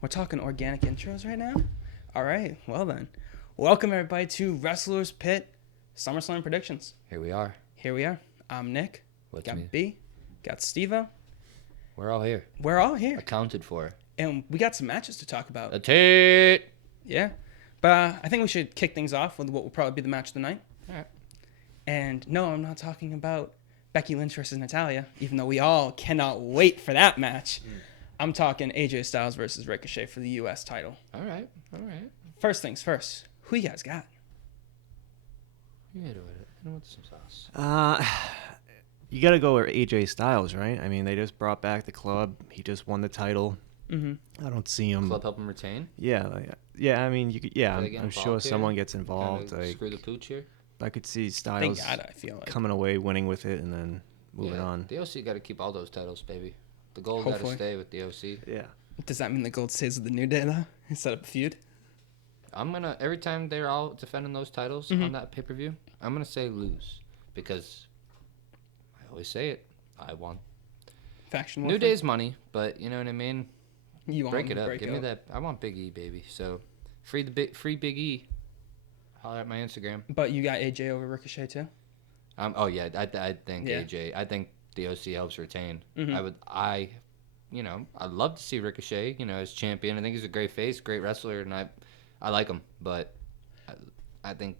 We're talking organic intros right now? All right, well then. Welcome everybody to Wrestlers Pit Summerslam Predictions. Here we are. Here we are. I'm Nick. What's got me? B. Got Steve-O. We're all here. We're all here. Accounted for. And we got some matches to talk about. That's it. Yeah. But I think we should kick things off with what will probably be the match of the night. All right. And no, I'm not talking about Becky Lynch versus Natalya, even though we all cannot wait for that match. I'm talking AJ Styles versus Ricochet for the U.S. title. All right. All right. First things first, who you guys got? You hit it with it. Hit it with some sauce. You got to go with AJ Styles, right? I mean, they just brought back the club. He just won the title. Mm-hmm. I don't see him. Club help him retain. Yeah, I mean, you could. Yeah, Do they get I'm sure involved here? someone gets involved. Kinda Like, screw the pooch here. I could see Thank Styles God, I feel like. coming away, winning with it, and then moving on. The OC got to keep all those titles, baby. The gold got to Hopefully. stay with the OC. Yeah. Does that mean the gold stays with the New Day, though? Instead of a feud? I'm gonna every time they're all defending those titles on that pay per view, I'm gonna say lose because I always say it. I want Faction New warfare? Day's money, but you know what I mean. You want Break them it to up. break Give it me up. that. I want Big E, baby. So free Big E. Holler at my Instagram. But you got AJ over Ricochet, too? Oh yeah, I think Yeah. AJ. I think the OC helps retain. Mhm. I'd love to see Ricochet. As champion. I think he's a great face, great wrestler, and I like him. But I think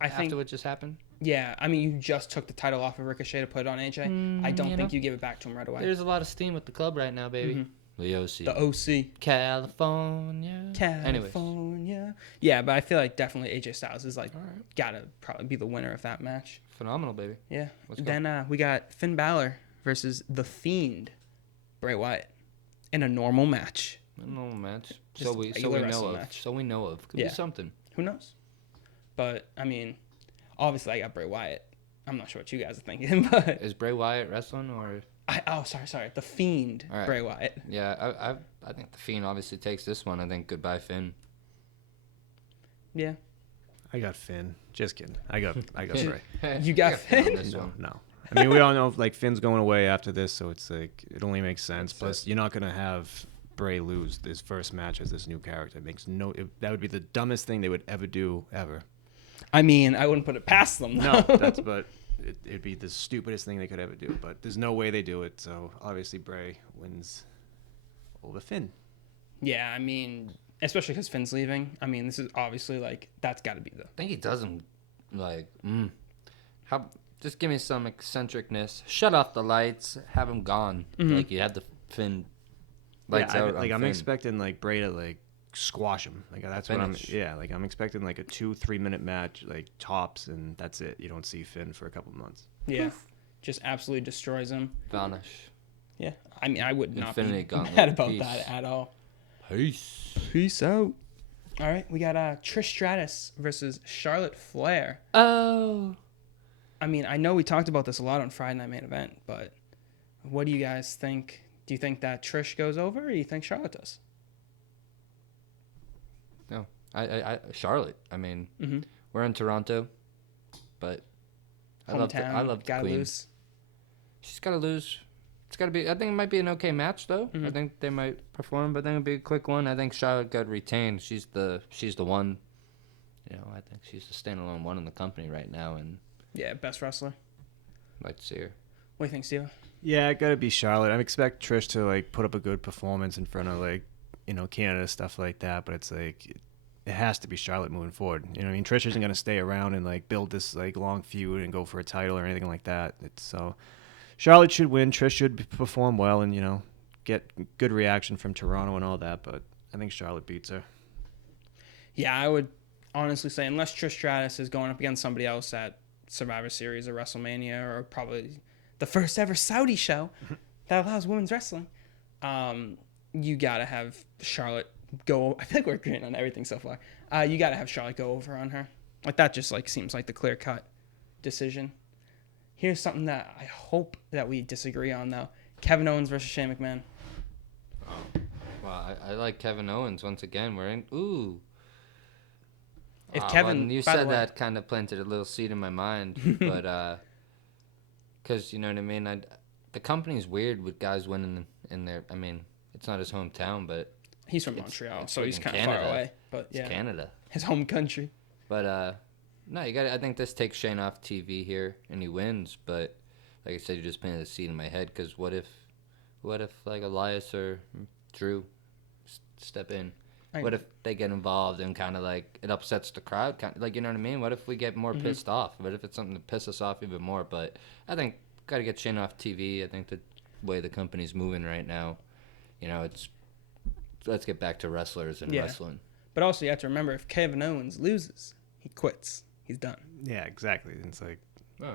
after what just happened, Yeah, I mean, you just took the title off of Ricochet to put it on AJ. I don't think you give it back to him right away. there's a lot of steam with the club right now, baby. Mhm. The OC. The OC. California. Anyways. California. Yeah, but I feel like definitely AJ Styles is like, All right. gotta probably be the winner of that match. Phenomenal, baby. Yeah. Let's go. Then we got Finn Balor versus The Fiend, Bray Wyatt, in a normal match. No match. Just So we regular know wrestling of. match. So we know of. Could Yeah. be something. Who knows? But, I mean, obviously I got Bray Wyatt. I'm not sure what you guys are thinking, but... Is Bray Wyatt wrestling or? Sorry. The Fiend, All right. Bray Wyatt. Yeah, I think the Fiend obviously takes this one. I think goodbye Finn. Yeah. I got Finn. Just kidding. I got Bray. You got Finn on Finn? this No, one. no. I mean, we all know like Finn's going away after this, so it's like it only makes sense. Plus, you're not gonna have Bray lose this first match as this new character. That would be the dumbest thing they would ever do ever. I mean, I wouldn't put it past them. No, though. but it'd be the stupidest thing they could ever do. But there's no way they do it. So obviously Bray wins over Finn. Yeah, I mean, especially because Finn's leaving. I mean, this is obviously like that's got to be the. I think he doesn't like. Just give me some eccentricness. Shut off the lights. Have him gone. Like you had the Finn lights out. on I'm Finn. expecting like Bray to like squash him. Like that's Finish. what I'm. Yeah, like I'm expecting like a 2-3 minute match, like tops, and that's it. You don't see Finn for a couple months. Yeah, just absolutely destroys him. Vanish. Yeah, I mean, I would not Infinity be Gauntlet. mad about Peace. that at all. Peace. Peace out. All right, we got Trish Stratus versus Charlotte Flair. Oh. I mean, I know we talked about this a lot on Friday Night Main Event, but what do you guys think? Do you think that Trish goes over, or do you think Charlotte does? No. Charlotte. I mean, Mm-hmm. we're in Toronto, but I love the gotta Queen. lose. She's got to lose. It's got to be. I think it might be an okay match though. I think they might perform, but I think it'll be a quick one. I think Charlotte got retained. She's the one. I think she's the standalone one in the company right now, and Yeah, best wrestler. I'd like to see her. What do you think, Steve? Yeah, it gotta be Charlotte. I expect Trish to like put up a good performance in front of like Canada, stuff like that. But it's like it has to be Charlotte moving forward. You know what I mean? Trish isn't gonna stay around and like build this like long feud and go for a title or anything like that. So Charlotte should win. Trish should perform well and get good reaction from Toronto and all that. But I think Charlotte beats her. Yeah, I would honestly say unless Trish Stratus is going up against somebody else at Survivor Series or WrestleMania or probably the first ever Saudi show that allows women's wrestling, you gotta have Charlotte go. I think we're agreeing on everything so far. You gotta have Charlotte go over on her. Like that just like seems like the clear cut decision. Here's something that I hope that we disagree on though: Kevin Owens versus Shane McMahon. Well, I like Kevin Owens once again. We're in. Ooh. If Kevin, when you by the said way- that, kind of planted a little seed in my mind, but because you know what I mean. The company's weird with guys winning in their. I mean, it's not his hometown, but He's from Montreal, it's so he's freaking kind of far Canada. away. But It's yeah, Canada. his home country. But no, you got. I think this takes Shane off TV here, and he wins. But like I said, you just planted a seed in my head. Because what if like Elias or Drew step in? What if they get involved and kind of like it upsets the crowd? Like, you know what I mean? What if we get more pissed off? What if it's something to piss us off even more? But I think got to get Shane off TV. I think the way the company's moving right now, it's let's get back to wrestlers and wrestling. But also, you have to remember, if Kevin Owens loses, he quits. He's done. Yeah, exactly. It's like,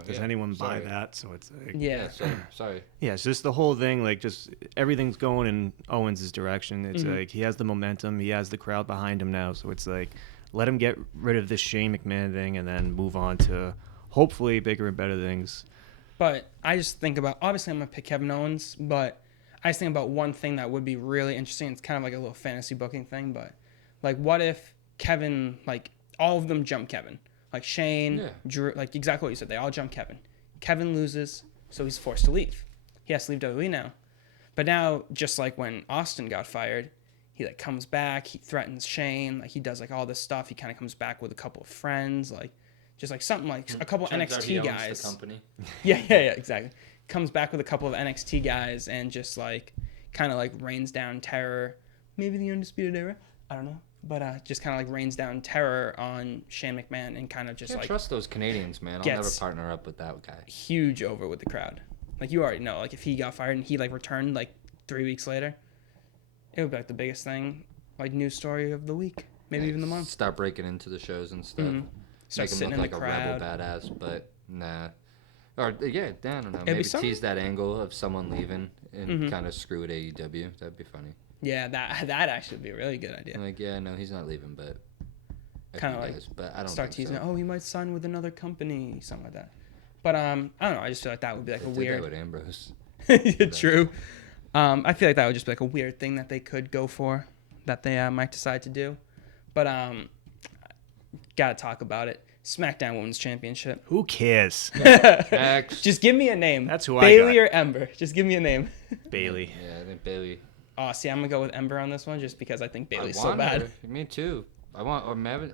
does anyone buy that? So it's like, Yeah. Sorry. yeah, it's just the whole thing. Like, just everything's going in Owens' direction. It's like he has the momentum. He has the crowd behind him now. So it's like, let him get rid of this Shane McMahon thing and then move on to hopefully bigger and better things. But I just think about, obviously I'm going to pick Kevin Owens, but I just think about one thing that would be really interesting. It's kind of like a little fantasy booking thing, but like, what if Kevin, like, all of them jump Kevin? Like Shane, Drew, like exactly what you said. They all jump Kevin. Kevin loses, so he's forced to leave. He has to leave WWE now. But now, just like when Austin got fired, he like comes back. He threatens Shane. Like he does like all this stuff. He kind of comes back with a couple of friends. Like just like something like a couple NXT guys. The company. Yeah, exactly. Comes back with a couple of NXT guys and just like kind of like rains down terror. Maybe the Undisputed Era. I don't know. But just kind of like rains down terror on Shane McMahon and kind of just like trust those Canadians, man. I'll never partner up with that guy. Huge over with the crowd. Like you already know, like if he got fired and he like returned like 3 weeks later, it would be like the biggest thing, like news story of the week, maybe even the month. Start breaking into the shows and stuff. Start Make him look like a rebel badass, but nah. Or I don't know. Maybe tease that angle of someone leaving and kind of screw with AEW. That'd be funny. Yeah, that actually would be a really good idea. Like, no, he's not leaving, but kind of like but I don't start teasing. So. Oh, he might sign with another company, something like that. But I don't know. I just feel like that would be like a weird. Did that with Ambrose. True. I feel like that would just be like a weird thing that they could go for, that they might decide to do. But gotta talk about it. SmackDown Women's Championship. Who cares? Next. Just give me a name. That's who Bailey I got. or Ember. Just give me a name. Bailey. Yeah, I think Bailey. Oh, see, I'm gonna go with Ember on this one, just because I think Bailey's so want bad. her. Me too. I want or Maven.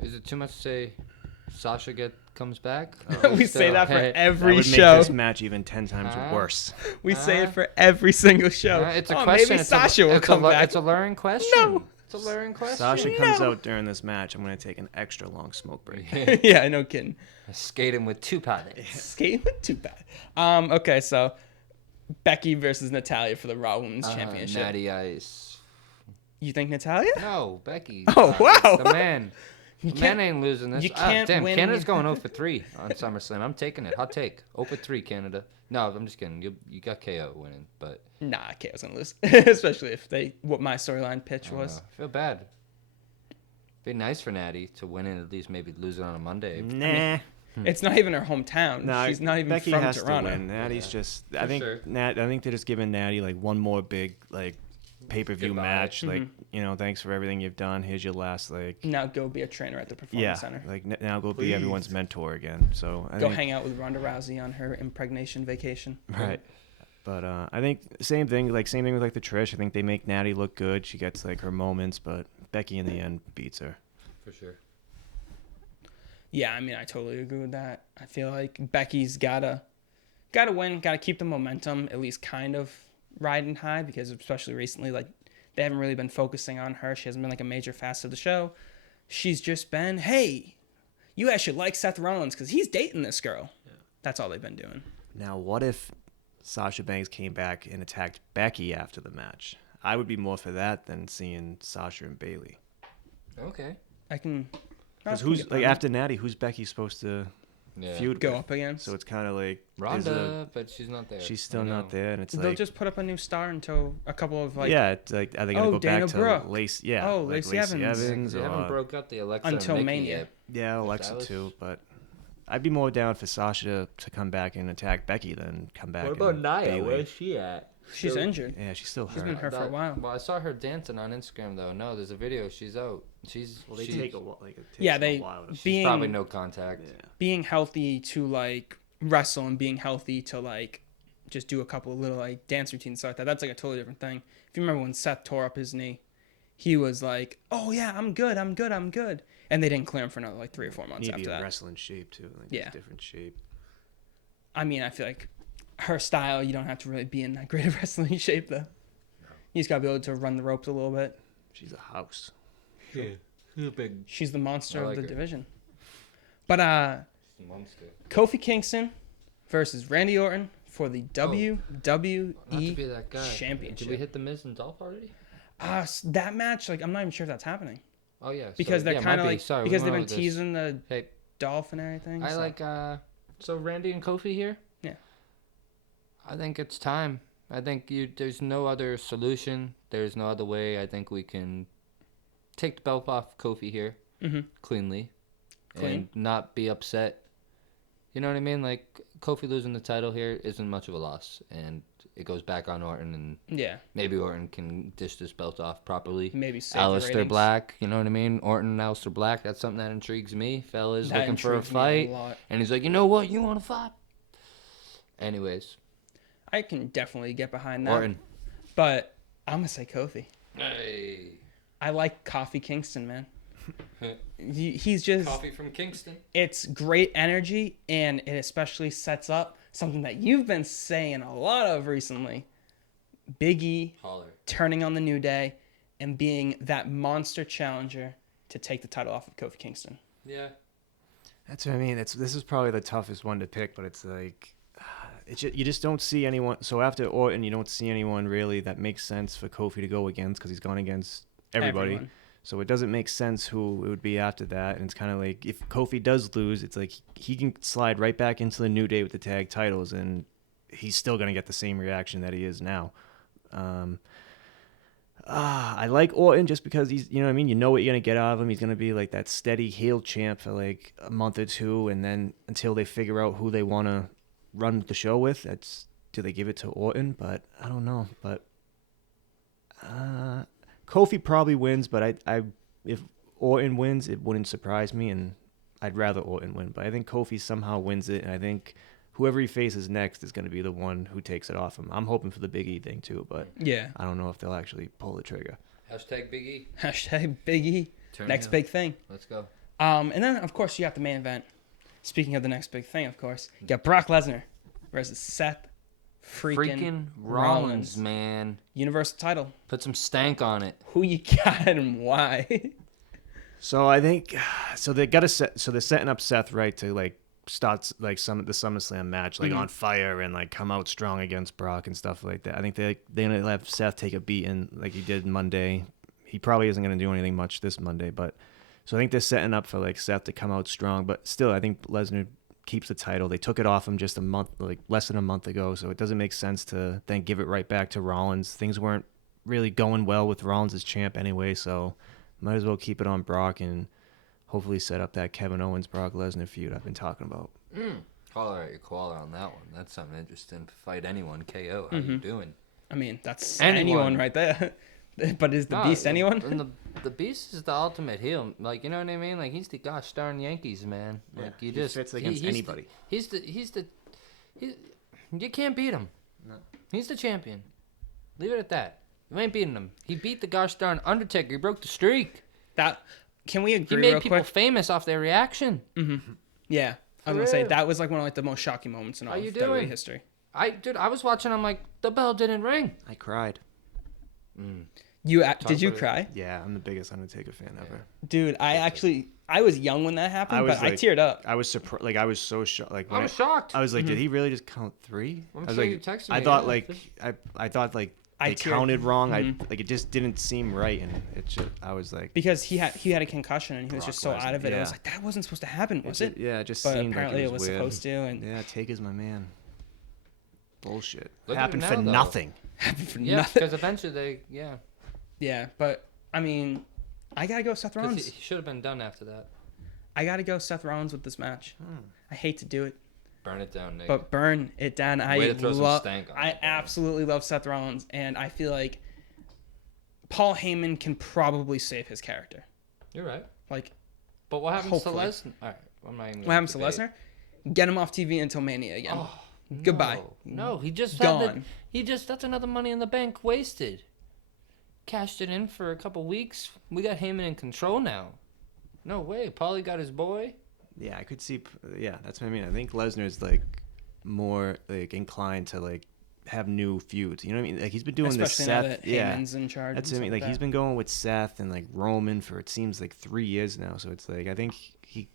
Is it too much to say? Sasha comes back. We say that for That every would show. make this match even 10 times worse. We say it for every single show. It's a question. Maybe Sasha will come back. It's a luring question. No. It's a luring question. Sasha comes out during this match, I'm going to take an extra long smoke break. Yeah, no kidding. Skating with two pilots. Skating with too bad. Okay, so Becky versus Natalia for the Raw Women's Championship. Natty Ice. You think Natalia? No, Becky. Oh, wow. The man. The man ain't losing this. You can't damn, win. Canada's going 0 for 3 on SummerSlam. I'm taking it. Hot take. 0 for 3, Canada. No, I'm just kidding. You got KO winning, but Nah, KO's gonna lose. Especially if what my storyline pitch was. I feel bad. Be nice for Natty to win and at least maybe lose it on a Monday. Nah. It's not even her hometown. No, She's not even Becky from has Toronto. to win. Natty's just. I think sure. I think they're just giving Natty like one more big like pay-per-view Goodbye. match. Like thanks for everything you've done. Here's your last like. Now go be a trainer at the Performance Center. Like now go be everyone's mentor again. So I Go think, hang out with Ronda Rousey on her impregnation vacation. Right. But I think same thing with like the Trish. I think they make Natty look good. She gets like her moments, but Becky in the end beats her. For sure. Yeah, I mean, I totally agree with that. I feel like Becky's gotta win, gotta keep the momentum, at least kind of riding high, because especially recently, like, they haven't really been focusing on her. She hasn't been like a major facet of the show. She's just been, hey, you guys should like Seth Rollins because he's dating this girl. Yeah. That's all they've been doing. Now, what if Sasha Banks came back and attacked Becky after the match? I would be more for that than seeing Sasha and Bailey. Okay. Because who's like after Natty, who's Becky supposed to feud go with? up against? So it's kind of like Ronda, but she's not there. She's still not there, and it's They'll like just put up a new star until a couple of like it's like are they gonna go Dana back Brooke. to Lacey? Yeah, Oh, like Lacey Evans. They or, haven't broke up the Alexa until and Mickey Mania. yet. Yeah, Alexa too, but I'd be more down for Sasha to come back and attack Becky than come back. What about and Nia? Bayley. Where's she at? She's injured. Yeah, she's still hurt. She's been hurt for a while. Well, I saw her dancing on Instagram though. No, there's a video. She's out. She's Well, they she's, take a while. Like, it takes Yeah, a they while to- being probably no contact. Yeah. being healthy to like wrestle and being healthy to like just do a couple of little like dance routines stuff like that. That's like a totally different thing. If you remember when Seth tore up his knee, he was like, "Oh yeah, I'm good, and they didn't clear him for another like 3 or 4 months Need to after be that. in wrestling shape too. Like, Yeah. different shape. I mean, I feel like her style, you don't have to really be in that great of wrestling shape though. You just gotta be able to run the ropes a little bit. She's a house. Yeah, she's a big She's the monster I of like the her. division. But monster. Kofi Kingston versus Randy Orton for the WWE Not to be that guy. Championship. Did we hit the Miz and Dolph already? That match, like, I'm not even sure if that's happening Oh yeah. because they're kind of like sorry, because we they've went been over this. teasing the Hey, Dolph and everything. I so. like so Randy and Kofi here. Yeah. I think it's time. I think there's no other solution. There's no other way. I think we can take the belt off Kofi here cleanly Clean. and not be upset. You know what I mean? Like Kofi losing the title here isn't much of a loss, and it goes back on Orton, and Yeah, maybe Orton can dish this belt off properly. maybe save the Aleister ratings. Black, you know what I mean? Orton and Aleister Black, that's something that intrigues me. Fella's That looking for a intrigues me fight, lot. and he's like, you know what? You want to fight? Anyways, I can definitely get behind that. Orton. But I'm gonna say Kofi. Hey. I like Kofi Kingston, man. He's just Coffee from Kingston. it's great energy, and it especially sets up something that you've been saying a lot of recently. Big E Holler. turning on the New Day and being that monster challenger to take the title off of Kofi Kingston. Yeah. That's what I mean. This is probably the toughest one to pick, but it's like you just don't see anyone. So after Orton, you don't see anyone really that makes sense for Kofi to go against because he's gone against everybody. Everyone. So it doesn't make sense who it would be after that. And it's kind of like if Kofi does lose, it's like he can slide right back into the New Day with the tag titles, and he's still going to get the same reaction that he is now. I like Orton just because he's, you know what I mean? You know what you're going to get out of him. He's going to be like that steady heel champ for like a month or two, and then until they figure out who they want to run the show with, do they give it to Orton? But I don't know. But Kofi probably wins, but if Orton wins, it wouldn't surprise me, and I'd rather Orton win. But I think Kofi somehow wins it, and I think whoever he faces next is going to be the one who takes it off him. I'm hoping for the Big E thing too, but Yeah. I don't know if they'll actually pull the trigger. Hashtag Big E. Hashtag Big E. Turn Next heel. big thing. Let's go. And then, of course, you have the main event. Speaking of the next big thing, of course, you got Brock Lesnar versus Seth freaking Rollins, man. Universal title. Put some stank on it. Who you got and why? So I think they're setting up Seth right to like start like the SummerSlam match like on fire and like come out strong against Brock and stuff like that. I think they're gonna have Seth take a beating like he did Monday. He probably isn't gonna do anything much this Monday, but so I think they're setting up for like Seth to come out strong. But still, I think Lesnar keeps the title. They took it off him just less than a month ago, so it doesn't make sense to then give it right back to Rollins. Things weren't really going well with Rollins as champ anyway, so might as well keep it on Brock and hopefully set up that Kevin Owens Brock Lesnar feud I've been talking about. Holler at your koala on that one. That's something interesting. Fight anyone, KO. How you doing? I mean, that's Anyone. anyone right there. But is the Beast anyone? And the Beast is the ultimate heel. Like, you know what I mean? Like, he's the gosh darn Yankees, man. Like, he fits against anybody. You can't beat him. No. He's the champion. Leave it at that. You ain't beating him. He beat the gosh darn Undertaker. He broke the streak. Can we He agree made real people quick? famous off their reaction. Yeah. I was For gonna say real. that was like one of like the most shocking moments in all How of you WWE doing? history. I was watching. I'm like, the bell didn't ring. I cried. Did you about it. cry? Yeah, I'm the biggest Undertaker fan ever. Dude, I was young when that happened, but I teared up. I was surprised. Like I was so shocked. Like I was shocked. I was like, did he really just count 3? I'm I was sure like, you texted I me, thought yeah. like I thought like I they teared. counted wrong. I like it just didn't seem right, and it just I was like, Because he had a concussion and he was Brock just so Lesnar, out of it. I was yeah. like, that wasn't supposed to happen, was it? Yeah, it just But seemed apparently like it was weird. supposed to. And Yeah, Taker's my man. Bullshit. Look It at happened him for now, though. nothing. for Yeah, nothing. because eventually Yeah, but I mean, I gotta go Seth 'Cause Rollins. he should have been done after that. I gotta go Seth Rollins with this match. I hate to do it, Burn it down, Nick. but burn it down. Way to throw some stank on I it, bro. absolutely love Seth Rollins, and I feel like Paul Heyman can probably save his character. You're right. Like, But what happens Hopefully. to Lesnar? All right, I'm not even what gonna happens to debate. Lesnar? Get him off TV until Mania again. Oh, Goodbye. No, he just Gone. That's another Money in the Bank wasted. Cashed it in for a couple weeks. We got Heyman in control now. No way. Paulie got his boy. Yeah, I could see. Yeah, that's what I mean. I think Lesnar's like more like inclined to like have new feuds. You know what I mean? Like he's been doing Especially this now Seth. that Heyman's in charge. That's and what I mean. stuff Like he's been going with Seth and like Roman for it seems like 3 years now. So it's like I think he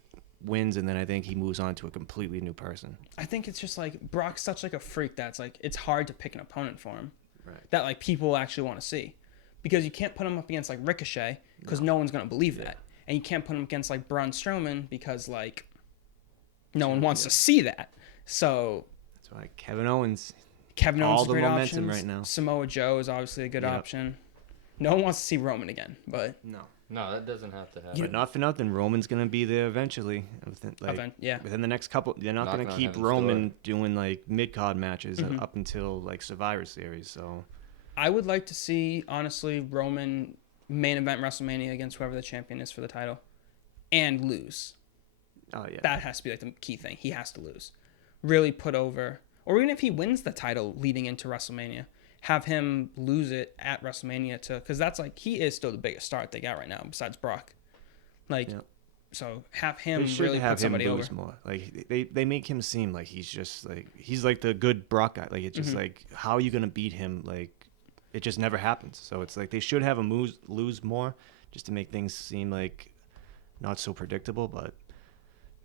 wins and then I think he moves on to a completely new person. I think it's just like Brock's such like a freak that's like it's hard to pick an opponent for him. Right. That like people actually want to see, because you can't put him up against like Ricochet because no one's gonna believe that, and you can't put him against like Braun Strowman because like no one wants to see that. So That's why Kevin Owens. Kevin Owens All is a the great momentum option. right now. Samoa Joe is obviously a good option. No one wants to see Roman again, but No, that doesn't have to happen. But not for nothing, Roman's gonna be there eventually. Within the next couple, they're not Knocking gonna on keep heaven's Roman doing like mid card matches up until like Survivor Series. So I would like to see honestly Roman main event WrestleMania against whoever the champion is for the title, and lose. oh yeah, That has to be like the key thing. He has to lose. Really put over, or even if he wins the title leading into WrestleMania, have him lose it at WrestleMania because that's like he is still the biggest star they got right now besides Brock. Like, so have him they should really have put somebody him lose over. more. Like they make him seem like he's like the good Brock guy. Like it's just like how are you gonna beat him? Like it just never happens. So it's like they should have him lose more just to make things seem like not so predictable. But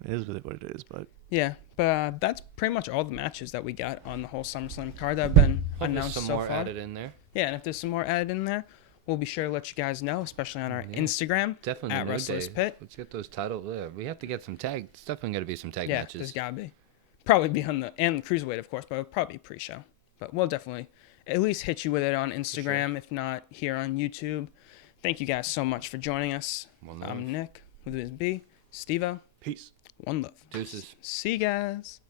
it is what it is. But Yeah, but that's pretty much all the matches that we got on the whole SummerSlam card that have been Hope announced there's some so more far. added in there. Yeah, and if there's some more added in there, we'll be sure to let you guys know, especially on our Instagram Definitely at the New Wrestlers Day. Pit. Let's get those titles. Yeah, we have to get some tag. It's definitely got to be some tag Yeah, matches. there's gotta be. Probably be on the cruiserweight, of course, but it'll probably be pre-show. But we'll definitely at least hit you with it on Instagram, if not here on YouTube. Thank you guys so much for joining us. One love. I'm Nick with Biz B, Steve-O. peace. One love. Deuces. See you guys.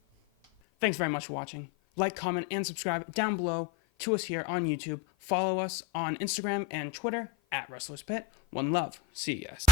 Thanks very much for watching. Like, comment, and subscribe down below to us here on YouTube. Follow us on Instagram and Twitter at Wrestlers Pit. One love. See you guys.